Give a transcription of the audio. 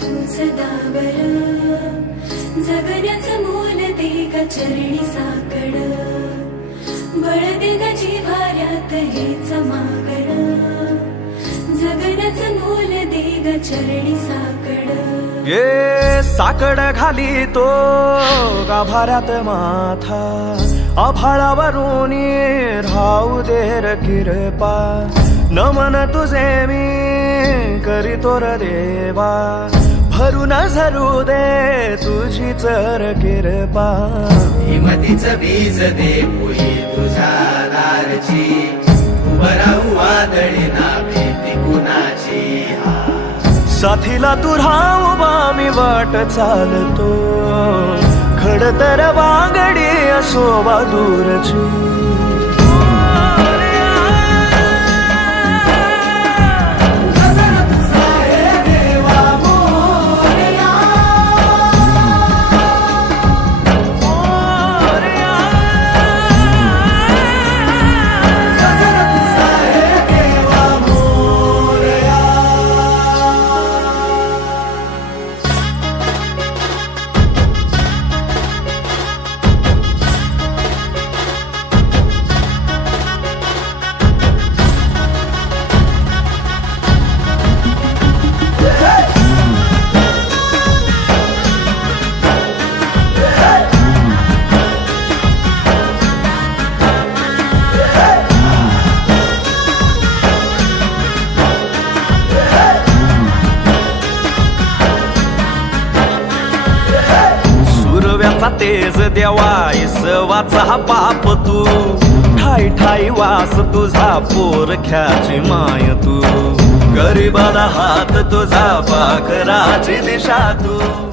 तूच दावर जगण्याचं मोल दे ग चरणी साकड बळ दे ग जिव्हाऱ्यात हेच मागण जगण्याचं मोल दे ग चरणी साकड ये साकड घाली तो गाभाऱ्यात माथा आभाळावरून राहू दे र किरपा नमन तुझे मी करीतो र देवा भरून झरू दे तुझी चर किरपा हिमतीचं बीज दे पुही तुझ्या दारची उभं राहू वादळी ना भीती कुणाची साथीला तू राहू मी वाट चालतो खडतर वागडी असो दूरची तेज देवा इसवाचा बाप तू ठाई ठाई वास तुझा पोरख्याची माय तू गरीबाला हात तुझा पाखराची दिशा तू